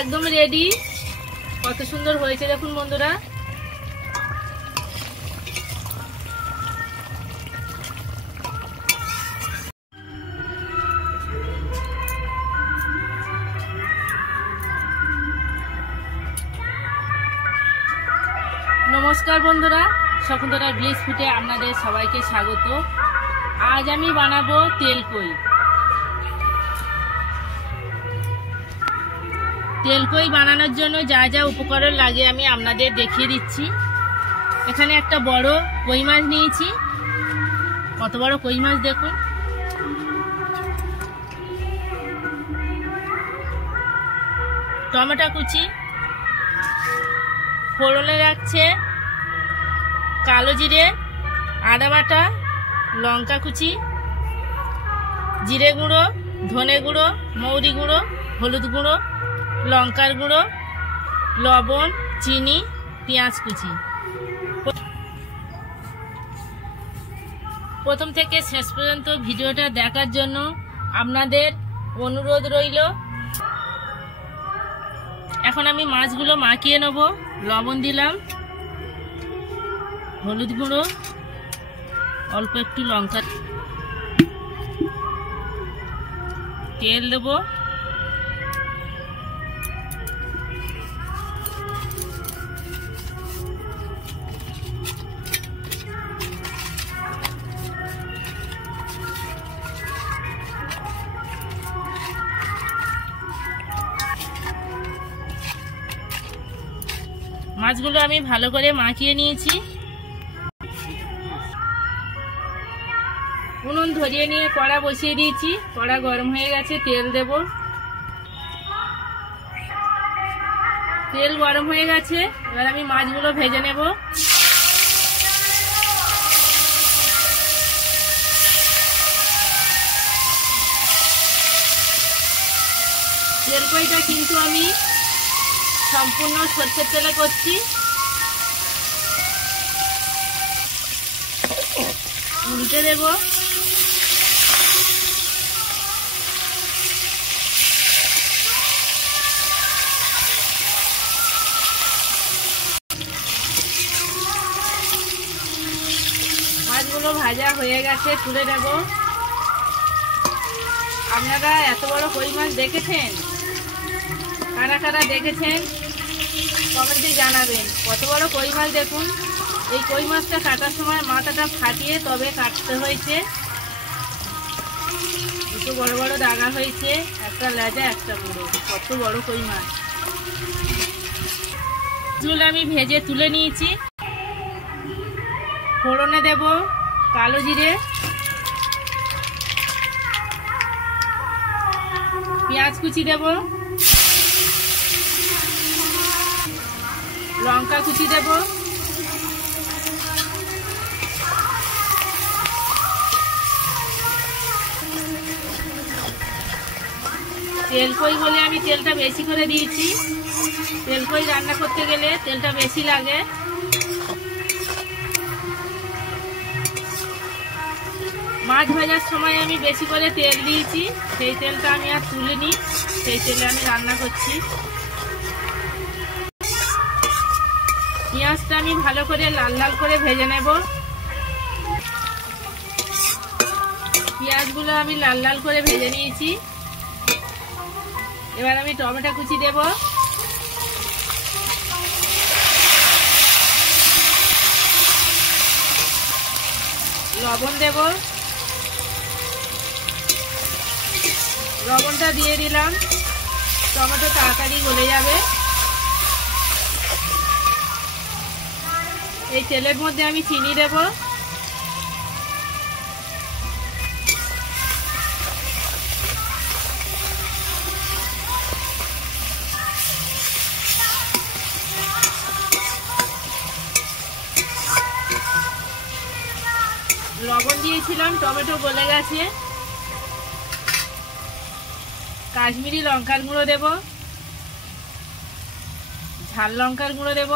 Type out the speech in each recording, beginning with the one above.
একদম রেডি। কত সুন্দর হয়েছে দেখুন বন্ধুরা। নমস্কার বন্ধুরা, শকুন্তলার ব্লিস ফুডে আপনাদের সবাইকে স্বাগত। আজ আমি বানাবো তেলকই। তেলকই বানানোর জন্য যা যা উপকরণ লাগে আমি আপনাদের দেখিয়ে দিচ্ছি। এখানে একটা বড় কই মাছ নিয়েছি। কত বড় কই মাছ দেখুন। টমেটো কুচি, ফোড়নে রাখছে কালো জিরে, আদা বাটা, লঙ্কা কুচি, জিরে গুঁড়ো, ধনে গুঁড়ো, মৌরি গুঁড়ো, হলুদ গুঁড়ো, লঙ্কার গুঁড়ো, লবণ, চিনি, পেঁয়াজ কুচি। প্রথম থেকে শেষ পর্যন্ত ভিডিওটা দেখার জন্য আপনাদের অনুরোধ রইল। এখন আমি মাছগুলো মাখিয়ে নেব। লবণ দিলাম, হলুদ গুঁড়ো, অল্প একটু লঙ্কা, তেল দেব, মাছগুলো আমি ভালো করে মাখিয়ে নিয়েছি। উনুন ধরিয়ে নিয়ে কড়া বসিয়ে দিয়েছি। কড়া গরম হয়ে গেছে, তেল দেব। তেল গরম হয়ে গেছে, এবার আমি মাছগুলো ভেজে নেব। তেলকইটা কিন্তু আমি সম্পূর্ণ সরষের তেলে করছি। উল্টে দেব। মাছগুলো ভাজা হয়ে গেছে, তুলে দেব। আপনারা এত বড় কই মাছ দেখেছেন? কারা কারা দেখেছেন কমেন্টে জানাবেন। কত বড় কই মাছ দেখুন। এই কই মাছটা কাটার সময় মাথাটা ফাটিয়ে তবে কাটতে হয়েছে। দুটো বড় বড় দাগা হয়েছে, একটা লেজা একটা মুড়ো। কত বড় কই মাছ। চুল আমি ভেজে তুলে নিয়েছি। ফোড়নে দেব কালো জিরে, পেঁয়াজ কুচি দেব, লঙ্কা কুচি দেব, তেলকই বলে আমি তেলটা বেশি করে দিয়েছি। তেলকই রান্না করতে গেলে তেলটা বেশি লাগে। মাছ ভাজার সময় আমি বেশি করে তেল দিয়েছি, সেই তেলটা আমি আর তুলিনি। সেই তেলে আমি রান্না করছি। পেঁয়াজটা আমি ভালো করে লাল লাল করে ভেজে নেব। পেঁয়াজগুলো আমি লাল লাল করে ভেজে নিয়েছি। এবার আমি টমেটো কুচি দেব, লবণ দেব। লবণটা দিয়ে দিলাম, টমেটো তাড়াতাড়ি গলে যাবে। এই তেলের মধ্যে আমি চিনি দেব। লবণ দিয়েছিলাম, টমেটো গলে গেছে। কাশ্মীরি লঙ্কার গুঁড়ো দেব, ঝাল লঙ্কার গুঁড়ো দেব।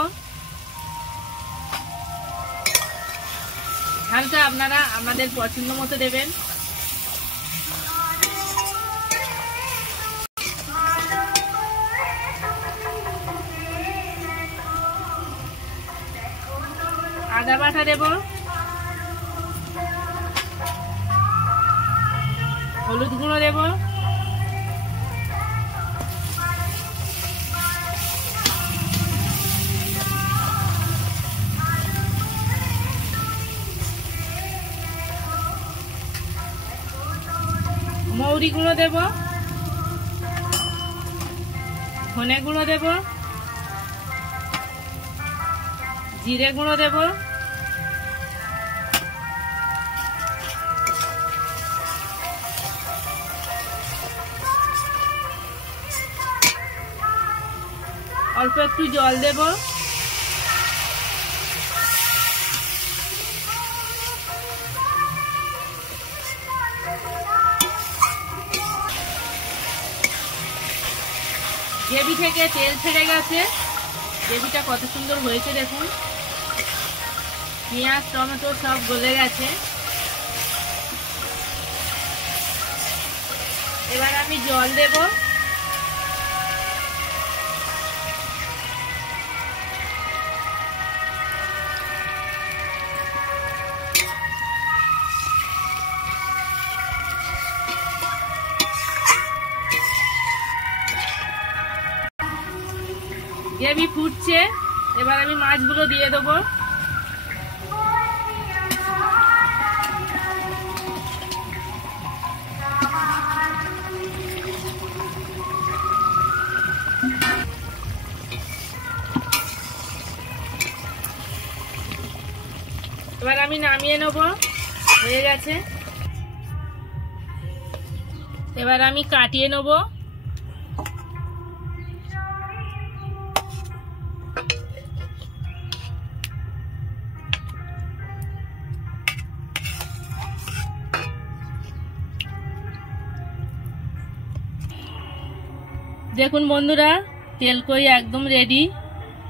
ঝালটা আপনারা আপনাদের পছন্দ মতো দেবেন। আদা বাটা দেব, হলুদ গুঁড়ো দেব, মৌরি গুঁড়ো দেব, ধনে গুঁড়ো দেব, জিরে গুঁড়ো দেব, অল্প একটু জল দেব, গ্রেভি থেকে তেল ছেড়ে গেছে। গ্রেভিটা কত সুন্দর হয়েছে দেখুন, পেঁয়াজ টমেটো সব গলে গেছে। এবার আমি জল দেব, গ্রেভি ফুটছে। এবার আমি মাছগুলো দিয়ে দেবো। এবার আমি নামিয়ে নেব, হয়ে গেছে। এবার আমি কাটিয়ে নেব। দেখুন বন্ধুরা, তেলকই একদম রেডি।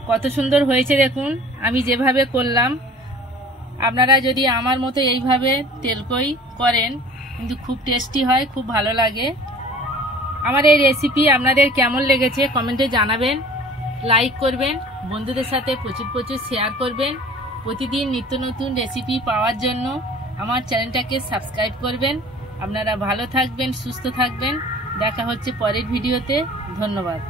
কত সুন্দর হয়েছে দেখুন, আমি যেভাবে করলাম। আপনারা যদি আমার মতো এইভাবে তেলকই করেন কিন্তু খুব টেস্টি হয়, খুব ভালো লাগে। আমার এই রেসিপি আপনাদের কেমন লেগেছে কমেন্টে জানাবেন, লাইক করবেন, বন্ধুদের সাথে প্রচুর প্রচুর শেয়ার করবেন। প্রতিদিন নিত্য নতুন রেসিপি পাওয়ার জন্য আমার চ্যানেলটাকে সাবস্ক্রাইব করবেন। আপনারা ভালো থাকবেন, সুস্থ থাকবেন। দেখা হচ্ছে পরের ভিডিওতে। ধন্যবাদ।